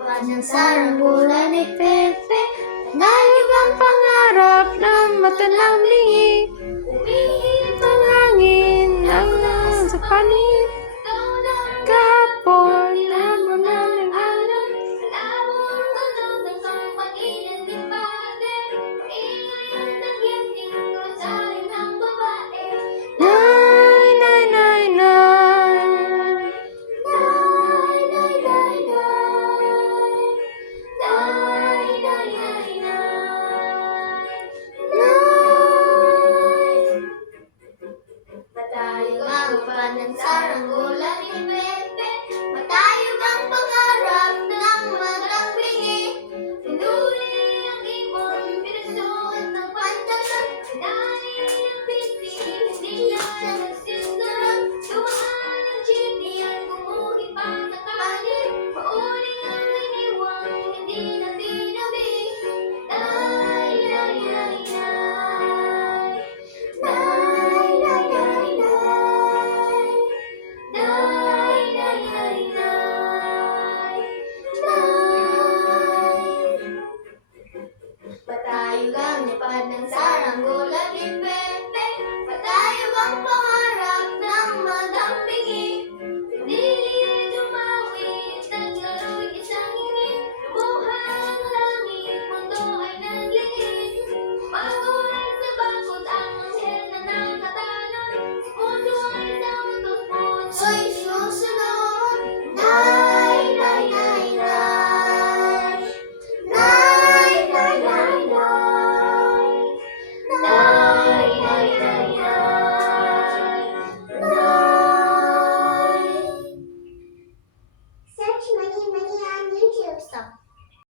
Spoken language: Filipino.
pa ng saranggola ni Pepe. Layo ang pangarap ng mata ng lingi. Umihip ang hangin ang nasa panig. Kahapon mo na ng alam. Alawang gano'n ng pag-init ni Pate. Ingay ng ginting ko sa rin ng babae. Nay, nay, nay, nay. Nay, nay, nay, nay. Nay, nay, nay, nay. Nay. Matayo ang upan ng saranggola ni Pepe.